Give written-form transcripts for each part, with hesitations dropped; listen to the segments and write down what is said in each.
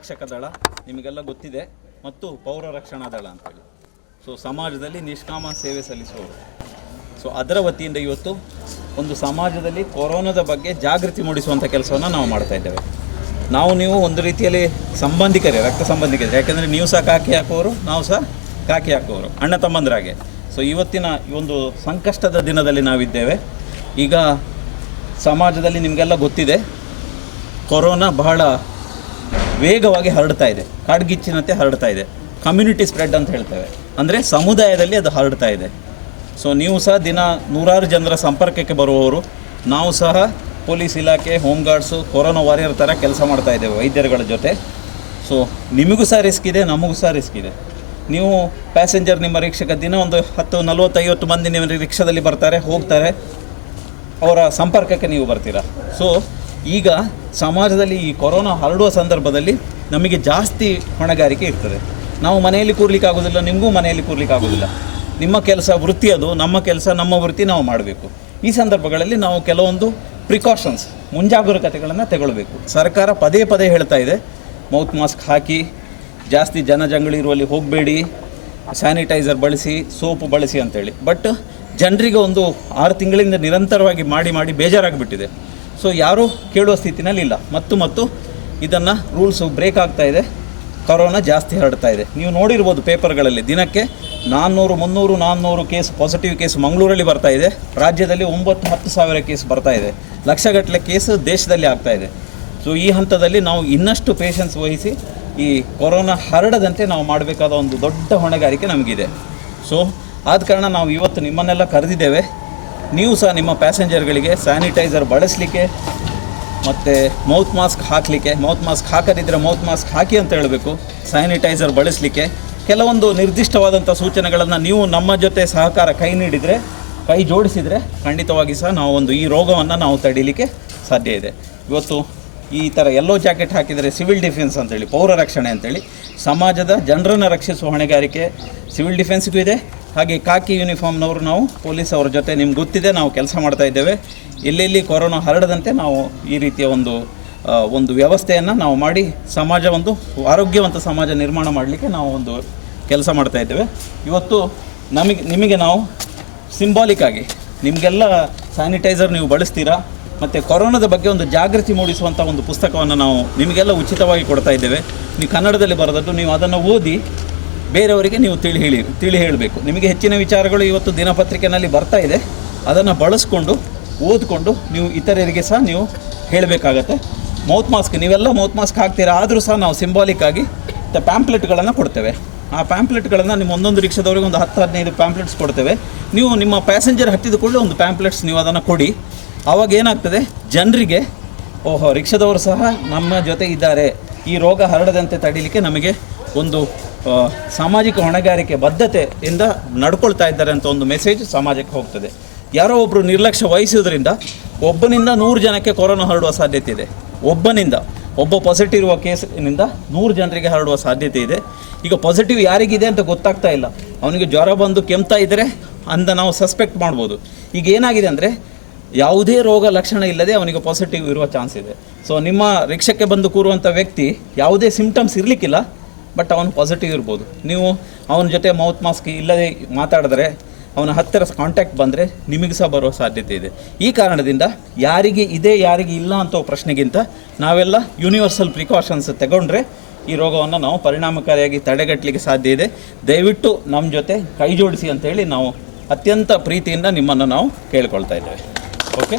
ರಕ್ಷಕ ದಳ ನಿಮಗೆಲ್ಲ ಗೊತ್ತಿದೆ, ಮತ್ತು ಪೌರ ರಕ್ಷಣಾ ದಳ ಅಂತೇಳಿ. ಸೊ ಸಮಾಜದಲ್ಲಿ ನಿಷ್ಕಾಮ ಸೇವೆ ಸಲ್ಲಿಸುವವರು. ಸೊ ಅದರ ವತಿಯಿಂದ ಇವತ್ತು ಒಂದು ಸಮಾಜದಲ್ಲಿ ಕೊರೋನಾದ ಬಗ್ಗೆ ಜಾಗೃತಿ ಮೂಡಿಸುವಂಥ ಕೆಲಸವನ್ನು ನಾವು ಮಾಡ್ತಾ ಇದ್ದೇವೆ. ನೀವು ಒಂದು ರೀತಿಯಲ್ಲಿ ಸಂಬಂಧಿಕರೇ, ರಕ್ತ ಸಂಬಂಧಿಕರೇ. ಯಾಕೆಂದರೆ ನೀವು ಸಹ ಕಾಕಿ ಹಾಕುವವರು, ನಾವು ಸಹ ಕಾಕಿ ಹಾಕುವವರು, ಅಣ್ಣ ತಮ್ಮಂದರಾಗೆ. ಸೊ ಇವತ್ತಿನ ಈ ಒಂದು ಸಂಕಷ್ಟದ ದಿನದಲ್ಲಿ ನಾವಿದ್ದೇವೆ. ಈಗ ಸಮಾಜದಲ್ಲಿ ನಿಮಗೆಲ್ಲ ಗೊತ್ತಿದೆ, ಕೊರೋನಾ ಬಹಳ ವೇಗವಾಗಿ ಹರಡ್ತಾ ಇದೆ, ಕಾಡ್ಗಿಚ್ಚಿನಂತೆ ಹರಡ್ತಾ ಇದೆ. ಕಮ್ಯುನಿಟಿ ಸ್ಪ್ರೆಡ್ ಅಂತ ಹೇಳ್ತೇವೆ, ಅಂದರೆ ಸಮುದಾಯದಲ್ಲಿ ಅದು ಹರಡ್ತಾ ಇದೆ. ಸೊ ನೀವು ಸಹ ದಿನ ನೂರಾರು ಜನರ ಸಂಪರ್ಕಕ್ಕೆ ಬರುವವರು. ನಾವು ಸಹ ಪೊಲೀಸ್ ಇಲಾಖೆ, ಹೋಮ್ ಗಾರ್ಡ್ಸು, ಕೊರೋನಾ ವಾರಿಯರ್ ಥರ ಕೆಲಸ ಮಾಡ್ತಾ ಇದ್ದೇವೆ ವೈದ್ಯರುಗಳ ಜೊತೆ. ಸೊ ನಿಮಗೂ ಸಹ ರಿಸ್ಕ್ ಇದೆ, ನಮಗೂ ಸಹ ರಿಸ್ಕ್ ಇದೆ. ನೀವು ಪ್ಯಾಸೆಂಜರ್, ನಿಮ್ಮ ರಿಕ್ಷಕ ದಿನ ಒಂದು 10, 40, 50 ಮಂದಿ ನಿಮ್ಮ ರಿಕ್ಷಾದಲ್ಲಿ ಬರ್ತಾರೆ, ಹೋಗ್ತಾರೆ, ಅವರ ಸಂಪರ್ಕಕ್ಕೆ ನೀವು ಬರ್ತೀರಾ. ಸೊ ಈಗ ಸಮಾಜದಲ್ಲಿ ಈ ಕೊರೋನಾ ಹರಡುವ ಸಂದರ್ಭದಲ್ಲಿ ನಮಗೆ ಜಾಸ್ತಿ ಹೊಣೆಗಾರಿಕೆ ಇರ್ತದೆ. ನಾವು ಮನೆಯಲ್ಲಿ ಕೂರ್ಲಿಕ್ಕೆ ಆಗೋದಿಲ್ಲ, ನಿಮಗೂ ಮನೆಯಲ್ಲಿ ಕೂರ್ಲಿಕ್ಕೆ ಆಗೋದಿಲ್ಲ. ನಿಮ್ಮ ಕೆಲಸ ವೃತ್ತಿ, ಅದು ನಮ್ಮ ಕೆಲಸ, ನಮ್ಮ ವೃತ್ತಿ ನಾವು ಮಾಡಬೇಕು. ಈ ಸಂದರ್ಭಗಳಲ್ಲಿ ನಾವು ಕೆಲವೊಂದು ಪ್ರಿಕಾಷನ್ಸ್, ಮುಂಜಾಗರೂಕತೆಗಳನ್ನು ತಗೊಳ್ಬೇಕು. ಸರ್ಕಾರ ಪದೇ ಪದೇ ಹೇಳ್ತಾ ಇದೆ, ಮೌತ್ ಮಾಸ್ಕ್ ಹಾಕಿ, ಜಾಸ್ತಿ ಜನಜಂಗುಳಿ ಇರುವಲ್ಲಿ ಹೋಗಬೇಡಿ, ಸ್ಯಾನಿಟೈಸರ್ ಬಳಸಿ, ಸೋಪು ಬಳಸಿ ಅಂತೇಳಿ. ಬಟ್ ಜನರಿಗೆ ಒಂದು 6 ತಿಂಗಳಿಂದ ನಿರಂತರವಾಗಿ ಮಾಡಿ ಬೇಜಾರಾಗಿಬಿಟ್ಟಿದೆ. ಸೊ ಯಾರೂ ಕೇಳುವ ಸ್ಥಿತಿನಲ್ಲಿ ಇಲ್ಲ. ಮತ್ತು ಇದನ್ನು ರೂಲ್ಸು ಬ್ರೇಕ್ ಆಗ್ತಾ ಇದೆ, ಕೊರೋನಾ ಜಾಸ್ತಿ ಹರಡ್ತಾ ಇದೆ. ನೀವು ನೋಡಿರ್ಬೋದು ಪೇಪರ್ಗಳಲ್ಲಿ, ದಿನಕ್ಕೆ 400, 300, 400 ಕೇಸ್, ಪಾಸಿಟಿವ್ ಕೇಸ್ ಮಂಗಳೂರಲ್ಲಿ ಬರ್ತಾ ಇದೆ. ರಾಜ್ಯದಲ್ಲಿ 9-10 ಸಾವಿರ ಕೇಸ್ ಬರ್ತಾ ಇದೆ. ಲಕ್ಷಗಟ್ಟಲೆ ಕೇಸ್ ದೇಶದಲ್ಲಿ ಆಗ್ತಾ ಇದೆ. ಸೊ ಈ ಹಂತದಲ್ಲಿ ನಾವು ಇನ್ನಷ್ಟು ಪೇಷನ್ಸ್ ವಹಿಸಿ ಈ ಕೊರೋನಾ ಹರಡದಂತೆ ನಾವು ಮಾಡಬೇಕಾದ ಒಂದು ದೊಡ್ಡ ಹೊಣೆಗಾರಿಕೆ ನಮಗಿದೆ. ಸೊ ಆದ ಕಾರಣ ನಾವು ಇವತ್ತು ನಿಮ್ಮನ್ನೆಲ್ಲ ಕರೆದಿದ್ದೇವೆ. ನೀವು ಸಹ ನಿಮ್ಮ ಪ್ಯಾಸೆಂಜರ್ಗಳಿಗೆ ಸ್ಯಾನಿಟೈಸರ್ ಬಳಸಲಿಕ್ಕೆ ಮತ್ತು ಮೌತ್ ಮಾಸ್ಕ್ ಹಾಕಲಿಕ್ಕೆ, ಮೌತ್ ಮಾಸ್ಕ್ ಹಾಕದಿದ್ದರೆ ಮೌತ್ ಮಾಸ್ಕ್ ಹಾಕಿ ಅಂತ ಹೇಳಬೇಕು, ಸ್ಯಾನಿಟೈಸರ್ ಬಳಸಲಿಕ್ಕೆ ಕೆಲವೊಂದು ನಿರ್ದಿಷ್ಟವಾದಂಥ ಸೂಚನೆಗಳನ್ನು ನೀವು ನಮ್ಮ ಜೊತೆ ಸಹಕಾರ ಕೈ ಜೋಡಿಸಿದರೆ ಖಂಡಿತವಾಗಿ ಸಹ ನಾವು ಈ ರೋಗವನ್ನು ನಾವು ತಡೀಲಿಕ್ಕೆ ಸಾಧ್ಯ ಇದೆ. ಇವತ್ತು ಈ ಥರ ಯೆಲ್ಲೋ ಜಾಕೆಟ್ ಹಾಕಿದರೆ ಸಿವಿಲ್ ಡಿಫೆನ್ಸ್ ಅಂತೇಳಿ, ಪೌರ ರಕ್ಷಣೆ ಅಂತೇಳಿ, ಸಮಾಜದ ಜನರನ್ನು ರಕ್ಷಿಸುವ ಹೊಣೆಗಾರಿಕೆ ಸಿವಿಲ್ ಡಿಫೆನ್ಸ್ಗೂ ಇದೆ. ಹಾಗೆ ಕಾಕಿ ಯೂನಿಫಾರ್ಮ್ನವರು, ನಾವು ಪೊಲೀಸ್ ಅವ್ರ ಜೊತೆ ನಿಮ್ಗೆ ಗೊತ್ತಿದೆ, ನಾವು ಕೆಲಸ ಮಾಡ್ತಾ ಇದ್ದೇವೆ. ಎಲ್ಲೆಲ್ಲಿ ಕೊರೋನಾ ಹರಡದಂತೆ ನಾವು ಈ ರೀತಿಯ ಒಂದು ವ್ಯವಸ್ಥೆಯನ್ನು ನಾವು ಮಾಡಿ ಸಮಾಜ, ಒಂದು ಆರೋಗ್ಯವಂತ ಸಮಾಜ ನಿರ್ಮಾಣ ಮಾಡಲಿಕ್ಕೆ ನಾವು ಒಂದು ಕೆಲಸ ಮಾಡ್ತಾ ಇದ್ದೇವೆ. ಇವತ್ತು ನಿಮಗೆ ನಾವು ಸಿಂಬಾಲಿಕ್ ಆಗಿ ನಿಮಗೆಲ್ಲ ಸ್ಯಾನಿಟೈಸರ್ ನೀವು ಬಳಸ್ತೀರಾ, ಮತ್ತು ಕೊರೋನಾದ ಬಗ್ಗೆ ಒಂದು ಜಾಗೃತಿ ಮೂಡಿಸುವಂಥ ಒಂದು ಪುಸ್ತಕವನ್ನು ನಾವು ನಿಮಗೆಲ್ಲ ಉಚಿತವಾಗಿ ಕೊಡ್ತಾ ಇದ್ದೇವೆ. ನೀವು ಕನ್ನಡದಲ್ಲಿ ಬರೆದದ್ದು, ನೀವು ಅದನ್ನು ಓದಿ ಬೇರೆಯವರಿಗೆ ನೀವು ತಿಳಿ ಹೇಳಬೇಕು. ನಿಮಗೆ ಹೆಚ್ಚಿನ ವಿಚಾರಗಳು ಇವತ್ತು ದಿನಪತ್ರಿಕೆಯಲ್ಲಿ ಬರ್ತಾ ಇದೆ, ಅದನ್ನು ಬಳಸ್ಕೊಂಡು ಓದ್ಕೊಂಡು ನೀವು ಇತರರಿಗೆ ಸಹ ನೀವು ಹೇಳಬೇಕಾಗತ್ತೆ. ಮೌತ್ ಮಾಸ್ಕ್, ನೀವೆಲ್ಲ ಮೌತ್ ಮಾಸ್ಕ್ ಹಾಕ್ತೀರಾ, ಆದರೂ ಸಹ ನಾವು ಸಿಂಬಾಲಿಕ್ ಆಗಿ ಪ್ಯಾಂಪ್ಲೆಟ್ಗಳನ್ನು ಕೊಡ್ತೇವೆ. ಆ ಪ್ಯಾಂಪ್ಲೆಟ್ಗಳನ್ನು ನಿಮ್ಮ ಒಂದೊಂದು ರಿಕ್ಷಾದವರಿಗೆ ಒಂದು 10-15 ಪ್ಯಾಂಪ್ಲೆಟ್ಸ್ ಕೊಡ್ತೇವೆ. ನೀವು ನಿಮ್ಮ ಪ್ಯಾಸೆಂಜರ್ ಹತ್ತಿದ ಕೂಡಲೇ ಒಂದು ಪ್ಯಾಂಪ್ಲೆಟ್ಸ್ ನೀವು ಅದನ್ನು ಕೊಡಿ. ಆವಾಗ ಏನಾಗ್ತದೆ, ಜನರಿಗೆ ರಿಕ್ಷಾದವರು ಸಹ ನಮ್ಮ ಜೊತೆ ಇದ್ದಾರೆ, ಈ ರೋಗ ಹರಡದಂತೆ ತಡೀಲಿಕ್ಕೆ ನಮಗೆ ಒಂದು ಸಾಮಾಜಿಕ ಹೊಣೆಗಾರಿಕೆ ಬದ್ಧತೆಯಿಂದ ನಡ್ಕೊಳ್ತಾ ಇದ್ದಾರೆ ಅಂತ ಒಂದು ಮೆಸೇಜ್ ಸಮಾಜಕ್ಕೆ ಹೋಗ್ತದೆ. ಯಾರೋ ಒಬ್ಬರು ನಿರ್ಲಕ್ಷ್ಯ ವಹಿಸೋದ್ರಿಂದ ಒಬ್ಬನಿಂದ 100 ಜನಕ್ಕೆ ಕೊರೋನಾ ಹರಡುವ ಸಾಧ್ಯತೆ ಇದೆ. ಒಬ್ಬ ಪಾಸಿಟಿವ್ ಇರುವ ಕೇಸಿನಿಂದ 100 ಜನರಿಗೆ ಹರಡುವ ಸಾಧ್ಯತೆ ಇದೆ. ಈಗ ಪಾಸಿಟಿವ್ ಯಾರಿಗಿದೆ ಅಂತ ಗೊತ್ತಾಗ್ತಾ ಇಲ್ಲ. ಅವನಿಗೆ ಜ್ವರ ಬಂದು ಕೆಮ್ತಾ ಇದ್ದರೆ ಅಂತ ನಾವು ಸಸ್ಪೆಕ್ಟ್ ಮಾಡ್ಬೋದು. ಈಗ ಏನಾಗಿದೆ ಅಂದರೆ, ಯಾವುದೇ ರೋಗ ಲಕ್ಷಣ ಇಲ್ಲದೆ ಅವನಿಗೆ ಪಾಸಿಟಿವ್ ಇರುವ ಚಾನ್ಸ್ ಇದೆ. ಸೊ ನಿಮ್ಮ ರಿಕ್ಷಕ್ಕೆ ಬಂದು ಕೂರುವಂಥ ವ್ಯಕ್ತಿ ಯಾವುದೇ ಸಿಂಪ್ಟಮ್ಸ್ ಇರಲಿಕ್ಕಿಲ್ಲ, ಬಟ್ ಅವನು ಪಾಸಿಟಿವ್ ಇರ್ಬೋದು. ನೀವು ಅವನ ಜೊತೆ ಮೌತ್ ಮಾಸ್ಕ್ ಇಲ್ಲದೆ ಮಾತಾಡಿದ್ರೆ, ಅವನ ಹತ್ತಿರ ಕಾಂಟ್ಯಾಕ್ಟ್ ಬಂದರೆ ನಿಮಗೆ ಸಹ ಬರೋ ಸಾಧ್ಯತೆ ಇದೆ. ಈ ಕಾರಣದಿಂದ ಯಾರಿಗೆ ಇದೆ ಯಾರಿಗೆ ಇಲ್ಲ ಅಂತ ಪ್ರಶ್ನೆಗಿಂತ ನಾವೆಲ್ಲ ಯೂನಿವರ್ಸಲ್ ಪ್ರಿಕಾಷನ್ಸ್ ತಗೊಂಡ್ರೆ ಈ ರೋಗವನ್ನು ನಾವು ಪರಿಣಾಮಕಾರಿಯಾಗಿ ತಡೆಗಟ್ಟಲಿಕ್ಕೆ ಸಾಧ್ಯ ಇದೆ. ದಯವಿಟ್ಟು ನಮ್ಮ ಜೊತೆ ಕೈ ಜೋಡಿಸಿ ಅಂತೇಳಿ ನಾವು ಅತ್ಯಂತ ಪ್ರೀತಿಯಿಂದ ನಿಮ್ಮನ್ನು ನಾವು ಕೇಳ್ಕೊಳ್ತಾ ಇದ್ದೇವೆ. ಓಕೆ,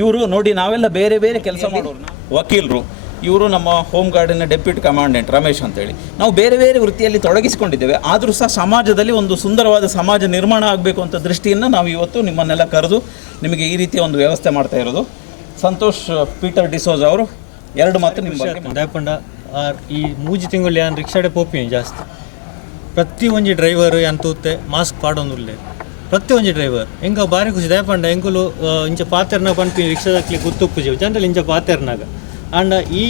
ಇವರು ನೋಡಿ, ನಾವೆಲ್ಲ ಬೇರೆ ಬೇರೆ ಕೆಲಸ ಮಾಡೋರು, ವಕೀಲರು, ಇವರು ನಮ್ಮ ಹೋಮ್ ಗಾರ್ಡಿನ ಡೆಪ್ಯೂಟಿ ಕಮಾಂಡೆಂಟ್ ರಮೇಶ್ ಅಂತೇಳಿ, ನಾವು ಬೇರೆ ಬೇರೆ ವೃತ್ತಿಯಲ್ಲಿ ತೊಡಗಿಸಿಕೊಂಡಿದ್ದೇವೆ. ಆದರೂ ಸಹ ಸಮಾಜದಲ್ಲಿ ಒಂದು ಸುಂದರವಾದ ಸಮಾಜ ನಿರ್ಮಾಣ ಆಗಬೇಕು ಅಂತ ದೃಷ್ಟಿಯಿಂದ ನಾವು ಇವತ್ತು ನಿಮ್ಮನ್ನೆಲ್ಲ ಕರೆದು ನಿಮಗೆ ಈ ರೀತಿಯ ಒಂದು ವ್ಯವಸ್ಥೆ ಮಾಡ್ತಾ ಇರೋದು. ಸಂತೋಷ್ ಪೀಟರ್ ಡಿಸೋಜ್ ಅವರು 2 ಮಾತು ನಿಮ್ಮ ಬಗ್ಗೆ ದಾಯಪಂಡ. ಈ 3 ತಿಂಗಳು ಯಾನ್ ರಿಕ್ಷಾಡೆ ಪೋಪಿನಿ ಜಾಸ್ತಿ, ಪ್ರತಿ ಒಂಜಿ ಡ್ರೈವರ್ ಎಂತೂತ್ತೆ ಮಾಸ್ಕ್ ಪಾಡೊಂದುಲ್ಲೆ, ಪ್ರತಿ ಒಂಜಿ ಡ್ರೈವರ್ ಎಂಗ ಬಾರಿ ಖುಷಿ ದಾಯಪಂಡ. ಎಂಕುಲು ಇಂಚ ಪಾತೆರ್ನಾಗ ಪನ್ಪಿ ರಿಕ್ಷಾದಕ್ಲಿ ಗುತ್ತುಪ್ಪುಜಿ ಜನರಲ್ ಇಂಚ ಪಾತೆರ್ನಾಗ ಅಂಡ ಈ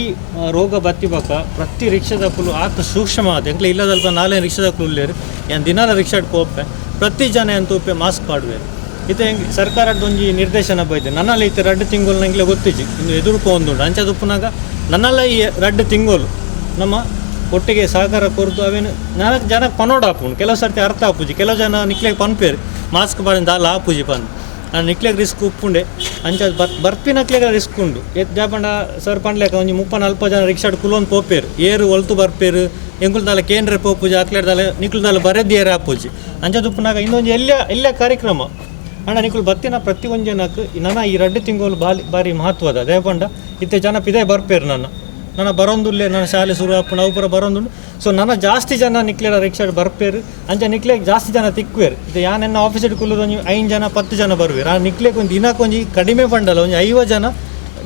ರೋಗ ಬತ್ತಿಬಕ ಪ್ರತಿ ರಿಕ್ಷಾದಕ್ಕೂ ಆತ ಸೂಕ್ಷ್ಮ ಆದ ಎಂಕ್ಲೆ ಇಲ್ಲದಲ್ಪ 4 ರಿಕ್ಷಾದಕ್ಕೂ ಉಳ್ಳೇರು ಏನು ದಿನಾಲ ರಿಕ್ಷಾಡ್ ಪೋಪೆ ಪ್ರತಿ ಜನ ಅಂತೂಪೆ ಮಾಸ್ಕ್ ಪಾಡುವೆರು. ಇದು ಹೆಂಗೆ ಸರ್ಕಾರದ ಒಂಜಿ ನಿರ್ದೇಶನ ಬೈದೆ. ನನ್ನಲ್ಲಿ ಐತೆ 2 ತಿಂಗಳು ನಂಗೆ ಗೊತ್ತಿಜ್ಜಿ ಇನ್ನು ಎದುರುಕೊ ಒಂದುಂಡು ಅಂಚದುಪ್ಪುನಾಗ ನನ್ನೆಲ್ಲ ಈ 2 ತಿಂಗಳು ನಮ್ಮ ಒಟ್ಟಿಗೆ ಸಹಕಾರ ಕೊರ್ದು ಅವೇನು ನನಗೆ ಜನ ಪನೋಡ್ ಆಪುಂಡು ಕೆಲವು ಸರ್ತಿ ಅರ್ಥ ಆಪುಜಿ ಕೆಲವು ಜನ ನಿಕ್ಲೆಗೆ ಪನ್ಪೇರು ಮಾಸ್ಕ್ ಬಾರಿಂದ ದಾಲ ಆಪುಜಿ ಪನ್ ನಾನು ನಿಕ್ಲೆಗೆ ರಿಸ್ಕ್ ಉಪ್ಪುಂಡೆ ಅಂಚ ಬರ್ಪಿನಕ್ಲೆಗ ರಿಸ್ಕ್ ಉಂಡು ಎತ್ ಜಾಪಂಡ ಸರ್ ಪಂಡ್ಲೆಕ ಒಂಜಿ 30-40 ಜನ ರಿಕ್ಷಾಡ್ ಕುಲೊಂದು ಪೋಪೇರು ಏರು ಒಲ್ತು ಬರ್ಪೇರು ಎಂಕುಲ್ದಾಲ ಕೇಂದ್ರ ಪೋಪುಜಿ ಅಕ್ಲೆಡ್ದಾಲ ನಿಕ್ಲುದಾಲ ಬರೆದಿಯರೆ ಆಪುಜಿ ಅಂಚ ದುಪ್ಪುನಾಗ ಇನ್ನೊಂದು ಎಲ್ಲ ಕಾರ್ಯಕ್ರಮ ಅಣ್ಣ ನಿಕುಲು ಬತ್ತಿನ ಪ್ರತಿ ಒಂದು ಜನಕ್ಕೆ ನನ್ನ ಈ 2 ತಿಂಗಳು ಭಾರಿ ಮಹತ್ವದ ದೇಪಂಡ ಇತ್ತೆ ಜನ ಪಿದೆ ಬರ್ಪೇರು ನನ್ನ ಬರೋಂದುಲ್ಲೇ ನನ್ನ ಶಾಲೆ ಶುರು ಆಪುಂಡು ಅವು ಪೂರ ಬರೋಂದುಂಡು ಸೊ ನನ್ನ ಜಾಸ್ತಿ ಜನ ನಿಕ್ಲೆರ ರಿಕ್ಷಾಡ್ ಬರ್ಪೇರು ಅಂಚ ನಿಕ್ಲೆಗೆ ಜಾಸ್ತಿ ಜನ ತಿಕ್ವೇರು ಇದು ಯಾನೆನ್ನ ಆಫೀಸಿಡ್ ಕುಲ್ಲುದು ಒಂಜಿ 5 ಜನ 10 ಜನ ಬರ್ವೇರು ಆ ನಿಕ್ಲೆಗೆ ಒಂದು ದಿನಕ್ಕೊಂಜಿ ಕಡಿಮೆ ಪಂಡಲ್ಲ ಒಂಜಿ 50 ಜನ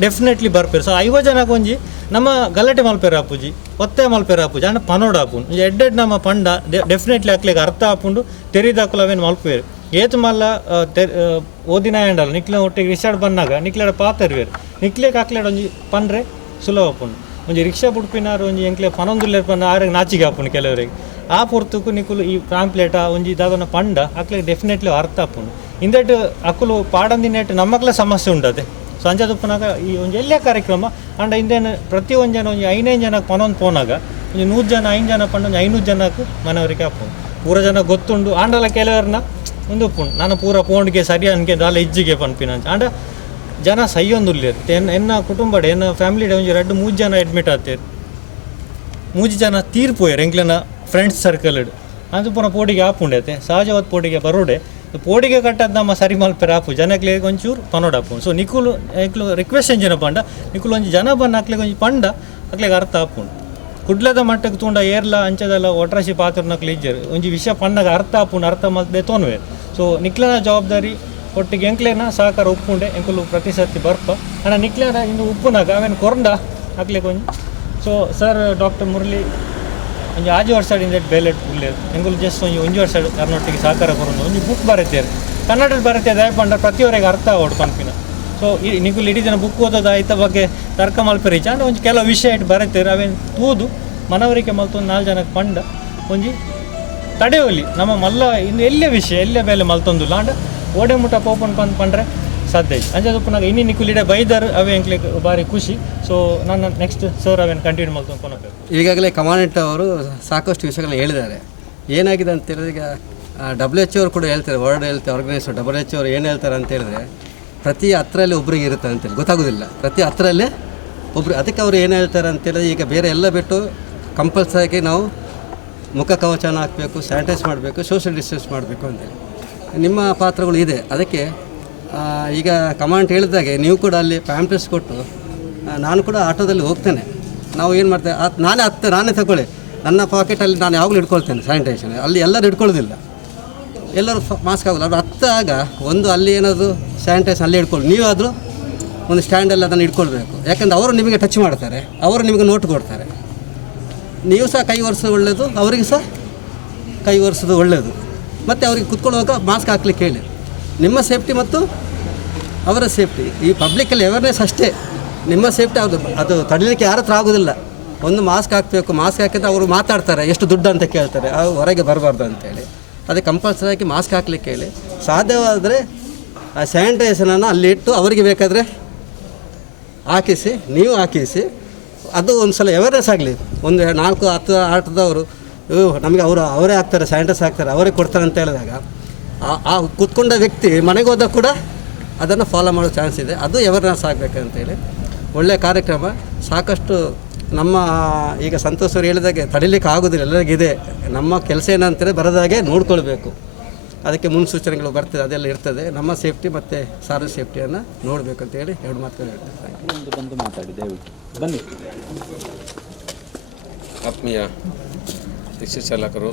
ಡೆಫಿನೆಟ್ಲಿ ಬರ್ಪೇರು ಸೊ 50 ಜನಕ್ಕೆ ಒಂಜಿ ನಮ್ಮ ಗಲಾಟೆ ಮಲ್ಪೇರು ಆಪುಜಿ ಒತ್ತೆ ಮಲ್ಪೇರು ಆಪುಜಿ ಅಣ್ಣ ಪನೋಡ್ ಆಪುಂಡು ಎಡ್ಡೆಡ್ ನಮ್ಮ ಪಂಡ ಡೆಫಿನೆಟ್ಲಿ ಹಾಕ್ಲಿಕ್ಕೆ ಅರ್ಥ ಆಪುಂಡು ತೆರಿದಾಕಲು ಅವೇನು ಮಲ್ಪೇರು ಏತು ಮಲ್ಲ ಓದಿನ ಎಂಡಲ್ಲ ನಿಕ್ಲೆ ಒಟ್ಟಿಗೆ ರಿಕ್ಷಾಡ್ ಬಂದಾಗ ನಿಕ್ಲೆಡ ಪಾತರ್ವೇರು ನಿಕ್ಲೆಗೆ ಹಾಕ್ಲೆಡ್ ಒಂಜಿ ಪಂಡ್ರೆ ಸುಲಭ ಆಪುಂಡು ಒಂಜಿ ರಿಕ್ಷಾ ಬುಡ್ಪಿನಾರು ಒಂಜಿ ಎಂಕ್ಲೆ ಪನೊಂದುಲ್ಲೇರು ಪಂಡ ಆರೆಗೆ ನಾಚಿಗೆ ಆಪುಂಡು ಕೆಲವರಿಗೆ ಆ ಪೊರ್ತುಕು ನಿಕುಲು ಈ ಪಾಂಪ್ಲೆಟ ಒಂಜಿ ದಾದನ ಪಂಡ ಹಾಕ್ಲಿಕ್ಕೆ ಡೆಫಿನೆಟ್ಲಿ ಅರ್ಥ ಆಪುಂಡು ಇಂದಟ್ ಅಕ್ಕಲು ಪಾಡಂದಿನೇಟ್ ನಮ್ಮಕ್ಲೆ ಸಮಸ್ಯೆ ಉಂಡದೆ ಸೊ ಅಂಚದಪ್ಪನಾಗ ಈ ಒಂದು ಎಲ್ಲೇ ಕಾರ್ಯಕ್ರಮ ಅಂಡ ಇಂದೇನು ಪ್ರತಿ ಒಂದು ಜನ ಒಂಜಿ 5 ಜನಕ್ಕೆ ಪನೊಂದು ಪೋನಾಗ ಒಂಜಿ 100 ಜನ 5 ಜನ ಪಂಡ ಒಂದು 500 ಜನಕ್ಕೆ ಮನೆಯವರಿಗೆ ಆಪುಂಡು ಪೂರ ಜನ ಗೊತ್ತುಂಡು ಆಂಡಲ ಕೆಲವರನ್ನ ಒಂದು ಉಪ್ಪುಂಡು ನಾನು ಪೂರ ಪೋಂಡ್ಗೆ ಸರಿ ಅನ್ಕೆ ದಾಲ ಇಜ್ಜಿಗೆ ಪನ್ಪಿನ ಅಂಚ ಆಂಡ ಜನ ಸೈಯೊಂದುಲ್ಲೇರು ಎನ್ನ ಕುಟುಂಬಡೆ ಎನ್ನ ಫ್ಯಾಮಿಲಿಡೆ ಒಂಜಿ 2-3 ಜನ ಅಡ್ಮಿಟ್ ಆತೇರು 3 ಜನ ತೀರ್ಪೋಯರು ಎಂಕ್ಲೆನ ಫ್ರೆಂಡ್ಸ್ ಸರ್ಕಲ್ ಅದು ಪುನಃ ಪೋಡಿಗೆ ಆಪುಂಡೈತೆ ಸಹಜವಾದ ಪೋಡಿಗೆ ಬರೋಡೆ ಪೋಡಿಗೆ ಕಟ್ಟದ ನಮ್ಮ ಸರಿ ಮಲ್ಪೇರು ಆಪು ಜನಕ್ಕೆ ಒಂಚೂರು ಪನೋಡ್ ಆಪುಂಡು ಸೊ ನಿಕುಲು ರಿಕ್ವೆಸ್ಟ್ ಜನ ಪಂಡ ನಿಕುಲು ಒಂಜಿ ಜನ ಬಂದು ಹಾಕ್ಲಿಕ್ಕೆ ಒಂಜಿ ಪಂಡ ಹಾಕ್ಲಿಕ್ಕೆ ಅರ್ಥ ಆಪುಂಡು ಕುಡ್ಲದ ಮಟ್ಟಕ್ಕೆ ತೂಂಡ ಏರ್ಲ ಅಂಚದಲ್ಲ ಒಟ್ರಾಶಿ ಪಾತ್ರನಕ್ಲಿ ಇಜ್ಜರು ಒಂಜಿ ವಿಷಯ ಪಂಡಗ ಅರ್ಥ ಆಪುಂಡು ಅರ್ಥ ಮಲ್ದೆ ತೋನ್ವೇರು ಸೊ ನಿಕ್ಲೆನ ಜವಾಬ್ದಾರಿ ಒಟ್ಟಿಗೆ ಎಂಕ್ಲೆನ ಸಹಕಾರ ಉಪ್ಪುಂಡೆ ಎಂಕುಲು ಪ್ರತಿ ಸರ್ತಿ ಬರ್ಪ ಅಣ್ಣ ನಿಕ್ಲೆನ ಇಂದು ಉಪ್ಪುನಾಗ ಅವೇನು ಕೊರಂಡ ಹಾಕ್ಲಿಕ್ಕೆ ಒಂಜಿ ಸೊ ಸರ್ ಡಾಕ್ಟರ್ ಮುರಳಿ ಒಂಜಿ 5 ವರ್ಷದಿಂದ ಬೇಲೆಟ್ ಉಳ್ಳೇರು ಎಂಕುಲು ಜಸ್ಟ್ ಒಂಜಿ ವರ್ಷ ಯಾರನ್ನೊಟ್ಟಿಗೆ ಸಹಕಾರ ಕೊರೋದು ಒಂಜಿ ಬುಕ್ ಬರೀತೇರು ಕನ್ನಡದಲ್ಲಿ ಬರೀತೆ ದಯಪಂಡ ಪ್ರತಿಯವರಿಗೆ ಅರ್ಥ ಆಗೋಡು ಪಂಪಿನ ಸೊ ಈ ನಿಕುಲು ಇಡೀ ದಿನ ಬುಕ್ ಓದೋದು ಐತ ಬಗ್ಗೆ ತರ್ಕ ಮಲ್ಪರೀಚ ಅಂದರೆ ಒಂಜಿ ಕೆಲವು ವಿಷಯ ಇಟ್ಟು ಬರೀತೇರು ಅವೇನು ತೂದು ಮನವರಿಕೆ ಮಲ್ತೊಂದು 4 ಜನಕ್ಕೆ ಪಂಡ ಒಂಜಿ ತಡೆಯೋಲಿ ನಮ್ಮ ಮಲ್ಲ ಇನ್ನು ಎಲ್ಲೇ ವಿಷಯ ಎಲ್ಲೇ ಬೇಲೆ ಮಲ್ತೊಂದುಲ್ಲ ಅಂಡ ಓಡೆ ಮುಟ ಪೋಪನ್ ಪಂಡ್ರೆ ಸಾಧ್ಯ ಐತೆ ಅಂಜದಪ್ಪನಾಗ ಇನ್ನಿ ನಿಕುಲಿಡೆ ಬೈದರ್ ಅವೇ ಎಂಕ್ಲಿಕ್ಕೆ ಭಾರಿ ಖುಷಿ ಸೊ ನಾನು ನೆಕ್ಸ್ಟ್ ಸರ್ ಅವೇನು ಕಂಟಿನ್ಯೂ ಮಾಡ್ಕೊಂಡು ಕೊನಬೇಕು ಈಗಾಗಲೇ ಕಮಾಂಡೆಂಟ್ ಅವರು ಸಾಕಷ್ಟು ವಿಷಯಗಳನ್ನ ಹೇಳಿದ್ದಾರೆ ಏನಾಗಿದೆ ಅಂತ ಹೇಳಿದ್ರೆ ಈಗ WHO ಅವರು ಕೂಡ ಹೇಳ್ತಾರೆ ವರ್ಲ್ಡ್ ಹೆಲ್ತ್ ಆರ್ಗನೈಸೇಷನ್ WHO ಅವರು ಏನು ಹೇಳ್ತಾರೆ ಅಂತ ಹೇಳಿದ್ರೆ ಪ್ರತಿ 10ರಲ್ಲಿ ಒಬ್ರಿಗೆ ಇರುತ್ತೆ ಅಂತೇಳಿ ಗೊತ್ತಾಗೋದಿಲ್ಲ ಪ್ರತಿ 10ರಲ್ಲೇ ಒಬ್ರು ಅದಕ್ಕೆ ಅವರು ಏನು ಹೇಳ್ತಾರೆ ಅಂತೇಳಿದ್ರೆ ಈಗ ಬೇರೆ ಎಲ್ಲ ಬಿಟ್ಟು ಕಂಪಲ್ಸರಿಯಾಗಿ ನಾವು ಮುಖ ಕವಚನ ಹಾಕಬೇಕು ಸ್ಯಾನಿಟೈಸ್ ಮಾಡಬೇಕು ಸೋಷಿಯಲ್ ಡಿಸ್ಟೆನ್ಸ್ ಮಾಡಬೇಕು ಅಂತೇಳಿ ನಿಮ್ಮ ಪಾತ್ರಗಳು ಇದೆ ಅದಕ್ಕೆ ಈಗ ಕಮಾಂಡ್ ಹೇಳಿದಾಗೆ ನೀವು ಕೂಡ ಅಲ್ಲಿ ಪ್ಯಾಂಪ್ಲೆಟ್ಸ್ ಕೊಟ್ಟು ನಾನು ಕೂಡ ಆಟೋದಲ್ಲಿ ಹೋಗ್ತೇನೆ ನಾವು ಏನು ಮಾಡ್ತೇವೆ ನಾನೇ ತಗೊಳ್ಳಿ ನನ್ನ ಪಾಕೆಟಲ್ಲಿ ನಾನು ಯಾವಾಗಲೂ ಇಟ್ಕೊಳ್ತೇನೆ ಸ್ಯಾನಿಟೈಸೇಷನ್ ಅಲ್ಲಿ ಎಲ್ಲರೂ ಇಟ್ಕೊಳ್ಳೋದಿಲ್ಲ ಎಲ್ಲರೂ ಮಾಸ್ಕ್ ಆಗೋಲ್ಲ ಅವ್ರು ಹತ್ತಾಗ ಒಂದು ಅಲ್ಲಿ ಏನಾದರೂ ಸ್ಯಾನಿಟೈಸರ್ ಅಲ್ಲೇ ಇಟ್ಕೊಳ್ಳಿ ನೀವಾದರೂ ಒಂದು ಸ್ಟ್ಯಾಂಡಲ್ಲಿ ಅದನ್ನು ಇಟ್ಕೊಳ್ಬೇಕು ಯಾಕಂದರೆ ಅವರು ನಿಮಗೆ ಟಚ್ ಮಾಡ್ತಾರೆ ಅವರು ನಿಮಗೆ ನೋಟ್ ಕೊಡ್ತಾರೆ ನೀವು ಸಹ ಕೈ ಒರೆಸೋದು ಒಳ್ಳೆಯದು ಅವರಿಗೆ ಸಹ ಕೈ ಒರೆಸೋದು ಒಳ್ಳೆಯದು ಮತ್ತು ಅವ್ರಿಗೆ ಕುತ್ಕೊಳ್ಳುವಾಗ ಮಾಸ್ಕ್ ಹಾಕ್ಲಿಕ್ಕೆ ಹೇಳಿ ನಿಮ್ಮ ಸೇಫ್ಟಿ ಮತ್ತು ಅವರ ಸೇಫ್ಟಿ ಈ ಪಬ್ಲಿಕಲ್ಲಿ ಅವೇರ್ನೆಸ್ ಅಷ್ಟೇ ನಿಮ್ಮ ಸೇಫ್ಟಿ ಅದು ತಡೀಲಿಕ್ಕೆ ಯಾರ ಹತ್ರ ಆಗೋದಿಲ್ಲ ಒಂದು ಮಾಸ್ಕ್ ಹಾಕಬೇಕು ಮಾಸ್ಕ್ ಹಾಕಿದ್ರೆ ಅವರು ಮಾತಾಡ್ತಾರೆ ಎಷ್ಟು ದುಡ್ಡು ಅಂತ ಕೇಳ್ತಾರೆ ಅವು ಹೊರಗೆ ಬರಬಾರ್ದು ಅಂತೇಳಿ ಅದೇ ಕಂಪಲ್ಸರಿಯಾಗಿ ಮಾಸ್ಕ್ ಹಾಕ್ಲಿಕ್ಕೆ ಹೇಳಿ ಸಾಧ್ಯವಾದರೆ ಆ ಸ್ಯಾನಿಟೈಸರನ್ನು ಅಲ್ಲಿ ಇಟ್ಟು ಅವರಿಗೆ ಬೇಕಾದರೆ ಹಾಕಿಸಿ ನೀವು ಹಾಕಿಸಿ ಅದು ಒಂದು ಸಲ ಅವೇರ್ನೆಸ್ ಆಗಲಿ ಒಂದು 4-10 ಆಟದವರು ನಮಗೆ ಅವರೇ ಹಾಕ್ತಾರೆ ಸ್ಯಾನಿಟೈಸ್ ಹಾಕ್ತಾರೆ ಅವರೇ ಕೊಡ್ತಾರೆ ಅಂತ ಹೇಳಿದಾಗ ಆ ಕೂತ್ಕೊಂಡ ವ್ಯಕ್ತಿ ಮನೆಗೆ ಹೋದಾಗ ಕೂಡ ಅದನ್ನು ಫಾಲೋ ಮಾಡೋ ಚಾನ್ಸ್ ಇದೆ ಅದು ಅವೇರ್ನೆಸ್ ಆಗಬೇಕಂತೇಳಿ ಒಳ್ಳೆಯ ಕಾರ್ಯಕ್ರಮ ಸಾಕಷ್ಟು ನಮ್ಮ ಈಗ ಸಂತೋಷ್ ಅವರು ಹೇಳಿದಾಗೆ ತಡಿಲಿಕ್ಕೆ ಆಗೋದಿಲ್ಲ ಎಲ್ಲರಿಗಿದೆ ನಮ್ಮ ಕೆಲಸ ಏನಂತಾರೆ ಬರದಾಗೆ ನೋಡ್ಕೊಳ್ಬೇಕು ಅದಕ್ಕೆ ಮುನ್ಸೂಚನೆಗಳು ಬರ್ತದೆ ಅದೆಲ್ಲ ಇರ್ತದೆ ನಮ್ಮ ಸೇಫ್ಟಿ ಮತ್ತು ಸಾರ್ವಜನಿಕ ಸೇಫ್ಟಿಯನ್ನು ನೋಡಬೇಕು ಅಂತೇಳಿ 2 ಮಾತುಗಳು ಹೇಳ್ತೇನೆ ಬಂದು ಮಾತಾಡಿ ದಯವಿಟ್ಟು ಬನ್ನಿ ಆತ್ಮೀಯ ರಿಕ್ಷಾ ಚಾಲಕರು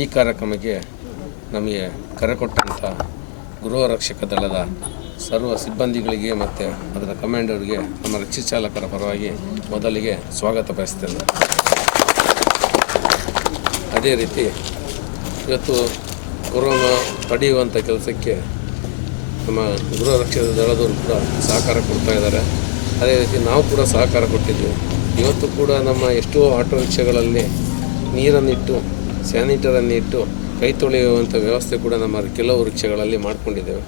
ಈ ಕಾರ್ಯಕ್ರಮಕ್ಕೆ ನಮಗೆ ಕರೆ ಕೊಟ್ಟಂಥ ಗೃಹ ರಕ್ಷಕ ದಳದ ಸರ್ವ ಸಿಬ್ಬಂದಿಗಳಿಗೆ ಮತ್ತು ಅದರ ಕಮಾಂಡರ್ಗೆ ನಮ್ಮ ರಿಕ್ಷಾ ಚಾಲಕರ ಪರವಾಗಿ ಮೊದಲಿಗೆ ಸ್ವಾಗತ ಬಯಸ್ತೇನೆ. ಅದೇ ರೀತಿ ಇವತ್ತು ಕೊರೋನಾ ತಡೆಯುವಂಥ ಕೆಲಸಕ್ಕೆ ನಮ್ಮ ಗೃಹ ರಕ್ಷಕ ದಳದವರು ಕೂಡ ಸಹಕಾರ ಕೊಡ್ತಾ ಇದ್ದಾರೆ. ಅದೇ ರೀತಿ ನಾವು ಕೂಡ ಸಹಕಾರ ಕೊಟ್ಟಿದ್ದೀವಿ. ಇವತ್ತು ಕೂಡ ನಮ್ಮ ಎಷ್ಟೋ ಆಟೋ ರಿಕ್ಷಾಗಳಲ್ಲಿ ನೀರನ್ನಿಟ್ಟು ಸ್ಯಾನಿಟರನ್ನಿಟ್ಟು ಕೈ ತೊಳೆಯುವಂಥ ವ್ಯವಸ್ಥೆ ಕೂಡ ನಮ್ಮ ಕೆಲವು ರಿಕ್ಷಾಗಳಲ್ಲಿ ಮಾಡಿಕೊಂಡಿದ್ದೇವೆ.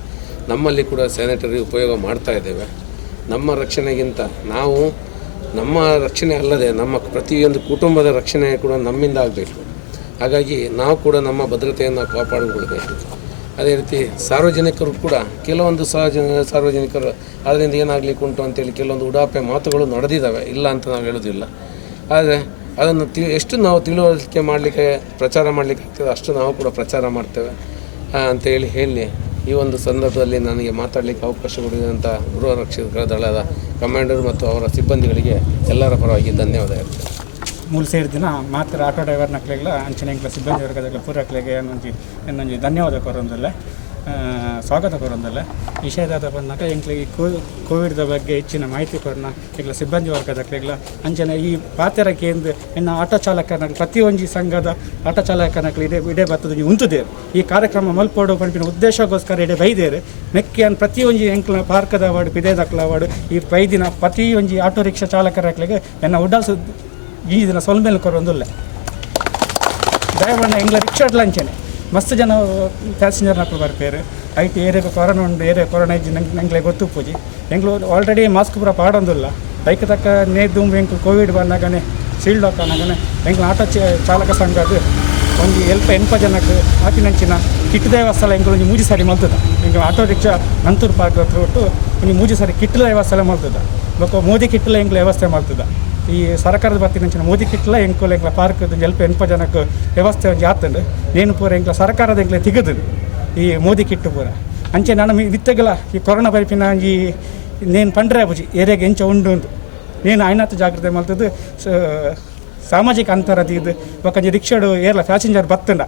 ನಮ್ಮಲ್ಲಿ ಕೂಡ ಸ್ಯಾನಿಟರಿ ಉಪಯೋಗ ಮಾಡ್ತಾ ಇದ್ದೇವೆ. ನಮ್ಮ ರಕ್ಷಣೆಗಿಂತ ನಾವು ನಮ್ಮ ರಕ್ಷಣೆ ಅಲ್ಲದೆ ನಮ್ಮ ಪ್ರತಿಯೊಂದು ಕುಟುಂಬದ ರಕ್ಷಣೆ ಕೂಡ ನಮ್ಮಿಂದ ಆಗಬೇಕು. ಹಾಗಾಗಿ ನಾವು ಕೂಡ ನಮ್ಮ ಭದ್ರತೆಯನ್ನು ಕಾಪಾಡಿಕೊಳ್ಬೇಕು. ಅದೇ ರೀತಿ ಸಾರ್ವಜನಿಕರು ಕೂಡ ಕೆಲವೊಂದು ಸಾರ್ವಜನಿಕರು ಅದರಿಂದ ಏನಾಗಲಿಕ್ಕೆ ಉಂಟು ಅಂತೇಳಿ ಕೆಲವೊಂದು ಉಡಾಪೆ ಮಾತುಗಳು ನಡೆದಿದ್ದಾವೆ, ಇಲ್ಲ ಅಂತ ನಾವು ಹೇಳೋದಿಲ್ಲ. ಆದರೆ ಅದನ್ನು ಎಷ್ಟು ನಾವು ತಿಳುವಳಿಕೆ ಮಾಡಲಿಕ್ಕೆ ಪ್ರಚಾರ ಮಾಡಲಿಕ್ಕೆ ಆಗ್ತದೆ ಅಷ್ಟು ನಾವು ಕೂಡ ಪ್ರಚಾರ ಮಾಡ್ತೇವೆ ಅಂತೇಳಿ ಹೇಳಿ ಈ ಒಂದು ಸಂದರ್ಭದಲ್ಲಿ ನನಗೆ ಮಾತಾಡಲಿಕ್ಕೆ ಅವಕಾಶ ಕೊಡಿದಂಥ ಗೃಹ ರಕ್ಷಕ ದಳದ ಕಮಾಂಡರ್ ಮತ್ತು ಅವರ ಸಿಬ್ಬಂದಿಗಳಿಗೆ ಎಲ್ಲರ ಪರವಾಗಿ ಧನ್ಯವಾದ ಹೇಳ್ತೇನೆ. ಮೂಲ ಸೇರಿದಿನ ಮಾತ್ರ ಆಟೋ ಡ್ರೈವರ್ನಕ್ಲೆಲ್ಲ ಅಂಚನೆ ಎಂಕ್ಲ ಸಿಬ್ಬಂದಿ ವರ್ಗದ ಪೂರಕ್ಲೆಗೆ ಎನ್ನೊಂಜಿ ಧನ್ಯವಾದ ಕೊರೊಂದಲ್ಲ ಸ್ವಾಗತ ಕೊರೊಂದಲ್ಲ ವಿಷಯದಾದ ಬಂದಾಗ ಎಂಕ್ಲಿಗೆ ಕೋವಿಡ್ದ ಬಗ್ಗೆ ಹೆಚ್ಚಿನ ಮಾಹಿತಿ ಕೊರನ ಈಗಲ ಸಿಬ್ಬಂದಿ ವರ್ಗದಕ್ಲೆಗ್ಲ ಅಂಚನೆ ಈ ಪಾತೆರಕ್ಕೆ ಎಂದು ಎನ್ನ ಆಟೋ ಚಾಲಕನ ಪ್ರತಿಯೊಂದು ಸಂಘದ ಆಟೋ ಚಾಲಕನಕ್ಲು ಇಡೇ ಬತ್ತದ ಉಂತುದೇರು ಈ ಕಾರ್ಯಕ್ರಮ ಮಲ್ಪೋಡು ಪಂಪಿನ ಉದ್ದೇಶಕ್ಕೋಸ್ಕರ ಇಡೇ ಬೈದೇರು ಮೆಕ್ಕಿಯನ್ ಪ್ರತಿಯೊಂದು ಎಂಕ್ಲ ಪಾರ್ಕದ ಅವಾರ್ಡ್ ಪಿದೇದಕ್ಲ ಅವಾರ್ಡ್ ಈ ಬೈದಿನ ಪ್ರತಿಯೊಂದು ಆಟೋ ರಿಕ್ಷಾ ಚಾಲಕರಕ್ಲೆಗೆ ಎನ್ನ ಉಡಾಲ್ಸು ಈ ದಿನ ಸೊಲ್ಮೇಲೆ ಕೊರೊಂದಿಲ್ಲ ದಯಮಾಡಿ ಎಂಗ್ಲ ರಿಕ್ಷಾಡ್ಲ ಅಂಚನೆ ಮಸ್ತ್ ಜನ ಪ್ಯಾಸೆಂಜರ್ ನಕ್ಲು ಬರ್ಪೇರು ಐಟಿ ಏರಿಯಾಗೆ ಕೊರೋನಾ ಉಂಡು ಕೊರೋನಾ ಇಜ್ಜಿ ನಂಗೆ ಗೊತ್ತು ಪೂಜಿ ಎಂಗ್ಲು ಆಲ್ರೆಡಿ ಮಾಸ್ಕ್ ಪೂರ ಪಾಡೊಂದಿಲ್ಲ ಬೈಕ್ ತಕ್ಕ ನೇದು ಎಂಕ್ಲು ಕೋವಿಡ್ ಬಂದಾಗನೆ ಸೀಲ್ಡ್ ಹಾಕೋನಾಗನೆ ಎಂಗ್ಲು ಆಟೋ ಚಾಲಕ ಸಂಘದ ಒಂದು ಎಲ್ಪ ಜನಕ್ಕೆ ಆಟಿನಂಚಿನ ಕಿಟ್ ದೇವಸ್ಥಳ ಎಂಗ್ಲು ಒಂದು ಮೂಜಿ ಸಾರಿ ಮಲ್ತದ ಎಂಗ್ಲು ಆಟೋ ರಿಕ್ಷಾ ನಂತೂರು ಪಾರ್ಕ್ ಹತ್ರ ಒಟ್ಟು ಒಂದು ಮೂಜಿ ಸಾರಿ ಕಿಟ್ಲ ವ್ಯವಸ್ಥೆ ಮಲ್ತದ ಬೊಕ್ಕ ಮೋದಿ ಕಿಟ್ಲ ಎಂಗ್ಲು ವ್ಯವಸ್ಥೆ ಮಾಡ್ತದ ಈ ಸರ್ಕಾರದ ಬರ್ತಿನ ಮೋದಿ ಕಿಟ್ಲ ಎಂಕುಲ ಎಂಗ್ಲ ಪಾರ್ಕ್ ಎಲ್ಪ ಜನಕ್ಕೆ ವ್ಯವಸ್ಥೆ ಒಂದು ಆತಂಡು ನೇನು ಪೂರ ಎಂಗ್ಲ ಸರ್ಕಾರದ ಎಂಗ್ಲ ತೆಗೆದು ಈ ಮೋದಿ ಕಿಟ್ಟು ಪೂರ ಅಂಚೆ ನಾನು ವಿತ್ತಗಲ ಈ ಕೊರೋನಾ ಪರಿಪಿನ ಈ ನೇನು ಪಂಡ್ರೆ ಬುಜಿ ಏರಿಯಾಗೆ ಎಂಚ ಉಂಡು ನೇನು ಐನತ್ತು ಜಾಗ್ರತೆ ಮಾಡ್ತದ್ದು ಸಾಮಾಜಿಕ ಅಂತರದ ಇದು ಬೊಕ್ಕ ರಿಕ್ಷಾಡು ಏರ್ಲ ಪ್ಯಾಸೆಂಜರ್ ಬತ್ತಂಡ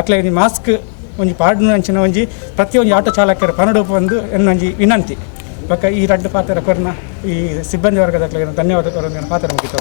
ಅಕ್ಲೆ ಮಾಸ್ಕ್ ಒಂಜಿ ಪಾಡ್ನು ಅಂಚಿನ ಒಂಜಿ ಪ್ರತಿಯೊಂದು ಆಟೋ ಚಾಲಕರ ಪನಡು ಬಂದು ಎನ್ನೊಂಜಿ ವಿನಂತಿ ಬೊಕ್ಕ ಈ ರಡ್ಡು ಪಾತ್ರ ಕೊರನ ಈ ಸಿಬ್ಬಂದಿ ವರ್ಗದ ಧನ್ಯವಾದ ಕೊರೊಂದಿನ ಪಾತ್ರ ಮುಗಿತು.